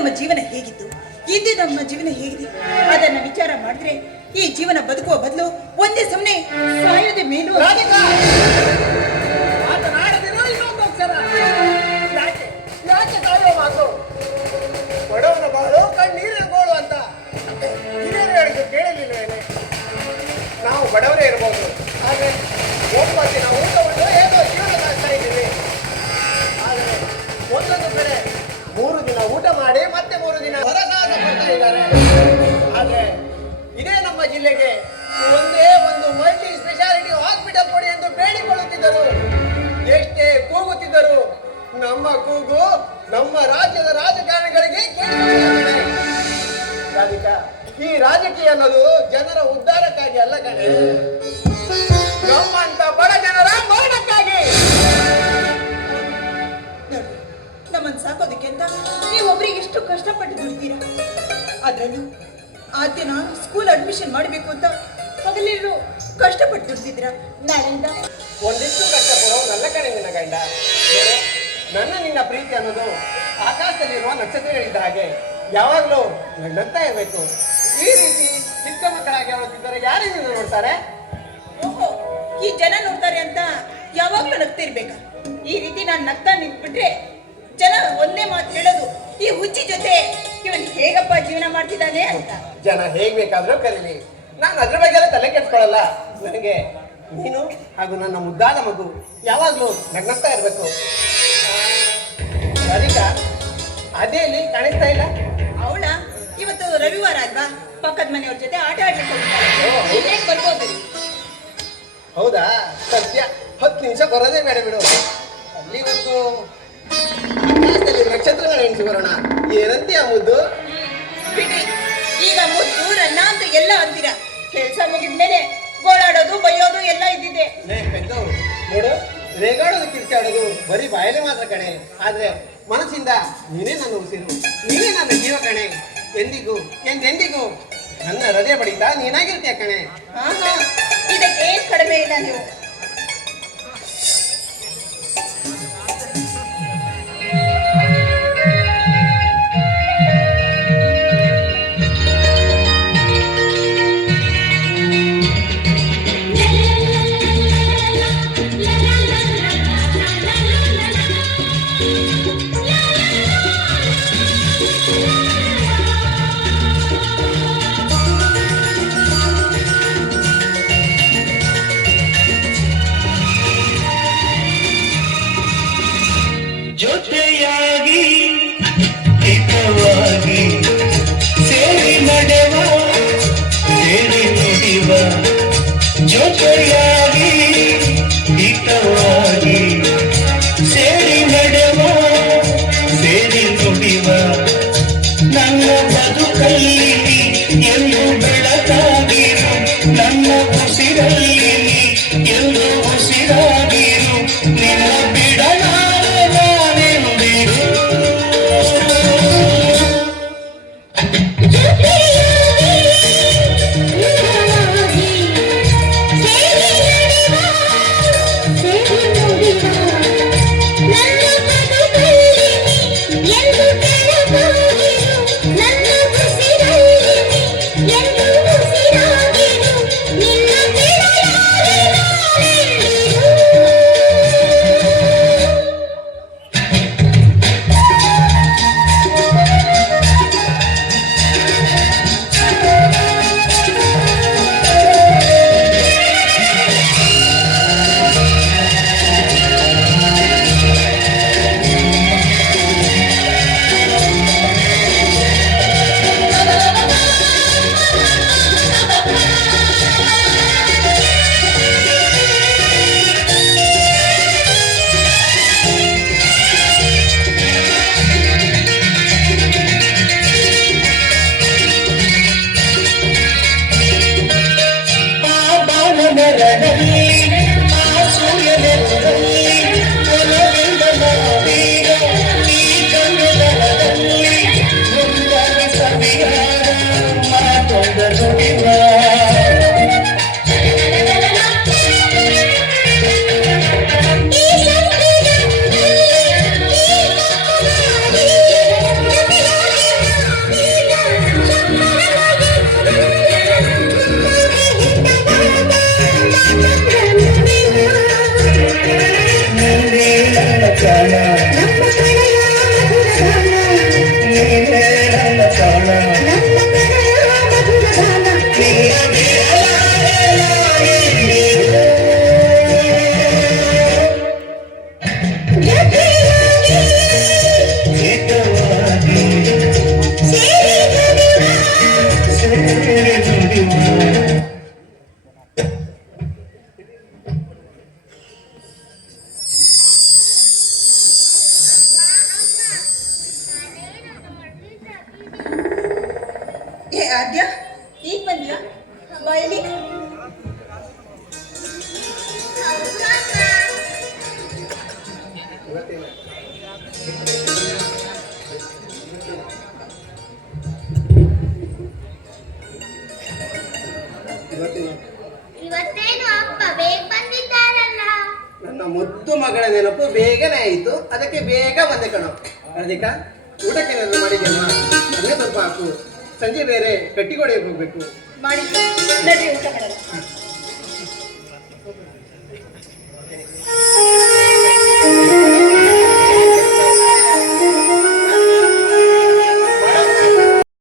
ನಮ್ಮ ಜೀವನ ಹೇಗಿತ್ತು, ಇಂದು ನಮ್ಮ ಜೀವನ ಹೇಗಿದೆ ಅದನ್ನ ವಿಚಾರ ಮಾಡಿದ್ರೆ ಈ ಜೀವನ ಬದುಕುವ ಬದಲು ಒಂದೇ ಸಮನೆ ಸಾಯೋದೇ ಮೇಲೂ. ಬಡವನ ಬಾಳು ಕಣ್ಣೀರಿನ ಗೋಳು ಅಂತ ಹಿರಿಯರು ಹೇಳಿದ್ದು ಕೇಳಲಿಲ್ವೇನೆ? ನಾವು ಬಡವರೇ ಇರಬಹುದು, ಆದರೆ ಒಬ್ಬತ್ತಿನ ಊಟವನ್ನು ಹೇಗೋ ಜೀವನ ಮಾಡ್ತಾ ಇದ್ದೀವಿ. ಆದರೆ ಒಂದೊಂದು ಕಡೆ 3 ದಿನ ಊಟ ಮಾಡಿ ಮತ್ತೆ 3 ದಿನ ಹೊರಸಾದ ಬರ್ತಾ ಇದ್ದಾರೆ. ಆದರೆ ಇದೇ ನಮ್ಮ ಜಿಲ್ಲೆಗೆ ಒಂದೇ ಒಂದು ಮಲ್ಟಿ ಸ್ಪೆಷಾಲಿಟಿ ಹಾಸ್ಪಿಟಲ್ ಕೊಡಿ ಎಂದು ಬೇಡಿಕೊಳ್ಳುತ್ತಿದ್ದರು. ಎಷ್ಟೇ ಕೂಗುತ್ತಿದ್ದರು, ನಮ್ಮ ಕೂಗು ನಮ್ಮ ರಾಜ್ಯದ ರಾಜಕಾರಣಿಗಳಿಗೆ ಕೇಳಿಸುತ್ತದೆ. ರಾಧಿಕಾ, ಈ ರಾಜಕೀಯ ಅನ್ನೋದು ಜನರ ಉದ್ಧಾರಕ್ಕಾಗಿ ಅಲ್ಲ ಕಣೆ, ನಮ್ಮಂತ ಬಡ ಜನರ ಮರಣಕ್ಕಾಗಿ. ನಮ್ಮನ್ನು ಸಾಕೋದಕ್ಕೆ ಅಂತ ನೀವೊಬ್ಬರಿಗೆ ಎಷ್ಟು ಕಷ್ಟಪಟ್ಟು ದುಡ್ತೀರಾ. ಅದ್ರಲ್ಲೂ ಆದ್ಯ ನಾನು ಸ್ಕೂಲ್ ಅಡ್ಮಿಷನ್ ಮಾಡಬೇಕು ಅಂತ ಹಗಲಿರು ಕಷ್ಟಪಟ್ಟು ದುಡ್ತಿದ್ದೀರಾ. ನಾಳೆಯಿಂದ ಒಂದಿಷ್ಟು ಕಷ್ಟಪಡೋ ನನ್ನ ಕಣೆ ನಿನ್ನ ಗಂಡ. ನನ್ನ ನಿನ್ನ ಪ್ರೀತಿ ಅನ್ನೋದು ಆಕಾಶದಲ್ಲಿರುವ ನಕ್ಷತ್ರಗಳಿದ್ದ ಹಾಗೆ ಯಾವಾಗಲೂ ನಗ್ನಗ್ತಾ ಇರಬೇಕು. ಈ ರೀತಿ ಚಿಕ್ಕ ಮಕ್ಕಳಾಗಿ ಆಡುತ್ತಿದ್ದರೆ ಯಾರಿಗೆ ನೋಡ್ತಾರೆ? ಓಹೋ, ಈ ಜನ ನೋಡ್ತಾರೆ ಅಂತ ಯಾವಾಗ್ಲೂ ನಗ್ತಾ ಇರ್ಬೇಕಾ? ಈ ರೀತಿ ನಾನು ನಗ್ತಾ ನಿಂತ್ಬಿಟ್ರೆ ಜನ ಒಂದೇ ಮಾತು ಹೇಳೋದು, ಈ ಹುಚ್ಚಿ ಜೊತೆ ಇವನ್ ಹೇಗಪ್ಪ ಜೀವನ ಮಾಡ್ತಿದ್ದಾನೆ ಅಂತ. ಜನ ಹೇಗ್ ಬೇಕಾದ್ರೂ ಕರೀಲಿ, ನಾನು ಅದ್ರ ಬಗ್ಗೆ ಎಲ್ಲ ತಲೆ ಕೆಡ್ಸ್ಕೊಳ್ಳಲ್ಲ. ನನಗೆ ನೀನು ಹಾಗೂ ನನ್ನ ಮುದ್ದಾದ ಮಗು ಯಾವಾಗ್ಲೂ ನಗ್ನಗ್ತಾ ಇರ್ಬೇಕು. ರಾಧಿಕಾ, ಅದೇಲಿ ಕಾಣಿಸ್ತಾ ಇಲ್ಲ? ಅವಳ ಇವತ್ತು ರವಿವಾರ ಅಲ್ವಾ, ಪಕ್ಕದ ಮನೆಯವ್ರ ಜೊತೆ ಆಟ ಆಡ್ಲಿಕ್ಕೆ ಹೋಗ್ತಾಳೆ. ಬರ್ಬೋದು. ಹೌದಾ? ಸತ್ಯ, 10 ನಿಮಿಷ ಬರೋದೇ ಬೇಡ ಬಿಡು. ಅಲ್ಲಿವರೆಗೂ ಆಕಾಶದಲ್ಲಿ ನಕ್ಷತ್ರಗಳು ಎಣಿಸಿ ಬರೋಣ. ಏನಂತೀಯ ಮುದ್ದು? ಬಿಡ್ರಿ, ಈಗ ಮುದ್ದು ರನ್ನ ಅಂತ ಎಲ್ಲ ಅಂತೀರಾ. ಕೆಲಸ ಮುಗಿದ್ಮೇಲೆ ಗೋಳಾಡೋದು ಬೈಯೋದು ಎಲ್ಲ ಇದ್ದಿದೆ. ನೋಡು, ರೇಗಾಡೋದು ಕಿರ್ಚಾಡೋದು ಬರೀ ಬಾಯಲೆ ಮಾತ್ರ ಕಣೆ, ಆದ್ರೆ ಮನಸ್ಸಿಂದ ನೀನೇ ನನ್ನ ಉಸಿರು, ನೀನೇ ನನ್ನ ಜೀವ ಕಣೆ. ಎಂದಿಗೂ ಎಂದೆಂದಿಗೂ ನನ್ನ ಹೃದಯ ಬಡಿತಾ ನೀನಾಗಿರ್ತೀಯ ಕಣೆ. ಇದಕ್ಕೆ ಏನ್ ಕಡಿಮೆ ಇಲ್ಲ ನೀವು. ಜೊತೆಯಾಗಿ ಹಿತವಾಗಿ ಸೇರಿ ನಡೆವ ಸೇರಿ ನುಡಿವ, ಜೊತೆಯಾಗಿ ಹಿತವಾಗಿ ಸೇರಿ ನಡೆವ ಸೇರಿ ನುಡಿವ, ತಾಳ ಏ ಆದ್ಯ ಈಗ ಬಂದ್ಯಾ ಬಾಯಲ್ಲಿ ಇವತ್ತೇನು ಅಪ್ಪ ಬೇಗ ಬಂದಿದ್ದಾರಲ್ಲ. ನನ್ನ ಮುದ್ದು ಮಗಳ ನೆನಪು ಬೇಗನೆ ಆಯಿತು, ಅದಕ್ಕೆ ಬೇಗ ಬಂದೆ ಕಣೋ. ರಾಧಿಕಾ, ಊಟಕ್ಕೆ ಏನಾದ್ರು ಮಾಡಿದ್ಯಮ್ಮ? ಅಲ್ಲೇ ಸ್ವಲ್ಪ ಹಾಕು, ಸಂಜೆ ಬೇರೆ ಕಟ್ಟಿಗೋಡೆ ಹೋಗ್ಬೇಕು. ಮಾಡಿ ನಡಿ ಊಟ ಮಾಡಲ್ಲ.